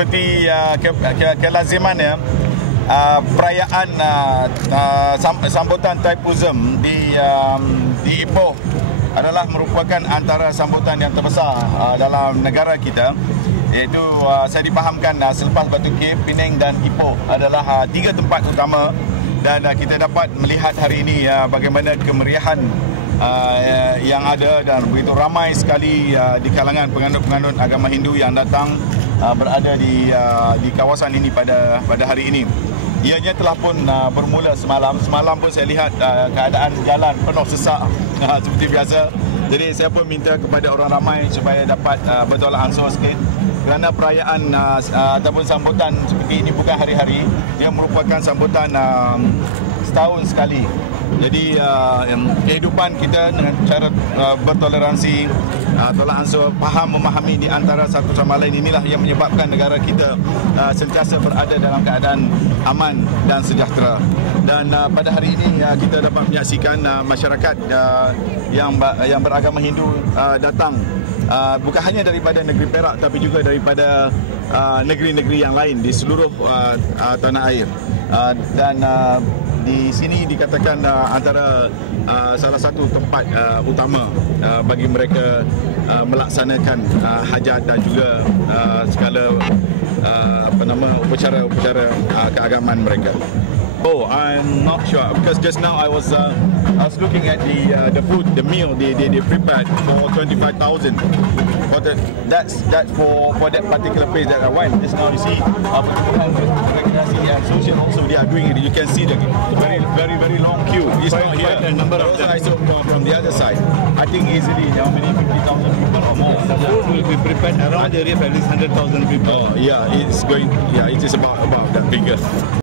seperti kelazimannya, perayaan sambutan Thaipusam di Ipoh adalah merupakan antara sambutan yang terbesar dalam negara kita, iaitu saya dipahamkan selepas Batu Cape, Penang dan Ipoh adalah tiga tempat utama, dan kita dapat melihat hari ini bagaimana kemeriahan yang ada dan begitu ramai sekali di kalangan penganut-penganut agama Hindu yang datang berada di kawasan ini pada hari ini. Ianya telah pun bermula semalam. Semalam pun saya lihat keadaan jalan penuh sesak seperti biasa. Jadi saya pun minta kepada orang ramai supaya dapat bertolak ansur sikit, kerana perayaan ataupun sambutan seperti ini bukan hari-hari. Dia merupakan sambutan setahun sekali. Jadi kehidupan kita dengan cara bertoleransi, tolak ansur, faham memahami di antara satu sama lain, inilah yang menyebabkan negara kita sentiasa berada dalam keadaan aman dan sejahtera. Dan pada hari ini kita dapat menyaksikan masyarakat yang beragama Hindu datang bukan hanya daripada negeri Perak tapi juga daripada negeri-negeri yang lain di seluruh tanah air. Dan di sini dikatakan antara salah satu tempat utama bagi mereka melaksanakan hajat dan juga segala upacara-upacara keagamaan mereka. Oh, I'm not sure because just now I was looking at the food, the meal they prepared for 25,000. That's for that particular place that I went. Just now you see regulasi and social also they are doing it. You can see the very long queue. It's not here. A number of them. I saw from the other side. I think easily how many 50,000 people or more. The food will be prepared around the area for at least 100,000 people. Oh, yeah, it's going. Yeah, it is about that figure.